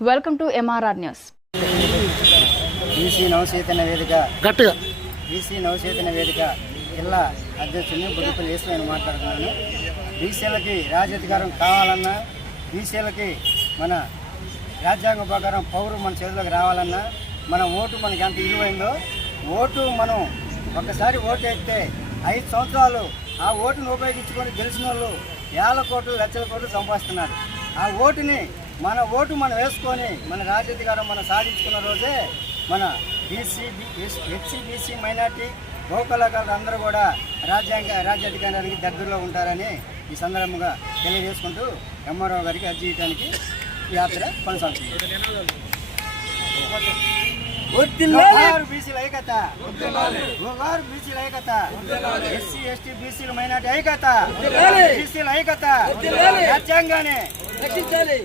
Welcome to MRR news. BC Navachetana Vedika జిల్లా అధ్యక్షుడిని బుద్ధిపల్లి వేసి నేను మాట్లాడుతున్నాను. బీసీలకి రాజ్యాధికారం కావాలన్నా, బీసీలకి మన రాజ్యాంగం ప్రకారం పౌరు మన చేతులకు రావాలన్నా, మన ఓటు మనకి ఎంత విలువైందో, ఓటు మనం ఒక్కసారి ఓటు వేస్తే 5 సంవత్సరాలు ఆ ఓటును ఉపయోగించుకొని గెలిచిన వాళ్ళు వేల కోట్లు లక్షల కోట్లు సంపాదిస్తున్నారు. ఆ ఓటుని మన ఓటు మనం వేసుకొని మన రాజ్యాధికారం మనం సాధించుకున్న రోజే మన ఎస్సీ బీసీ మైనార్టీ బహుకళాకారులు అందరూ కూడా రాజ్యాధికారానికి దగ్గరలో ఉంటారని ఈ సందర్భంగా తెలియజేసుకుంటూ MRO గారికి అర్జీ చేయడానికి యాత్ర కొనసాగుతుంది. బీసీల ఐక్యత, బీసీల ఐక్యత, ఎస్సీ ఎస్టీ బీసీల మైనార్టీ ఐక్యత, బీసీల ఐక్యత, రాజ్యాంగాన్ని రక్షించాలి.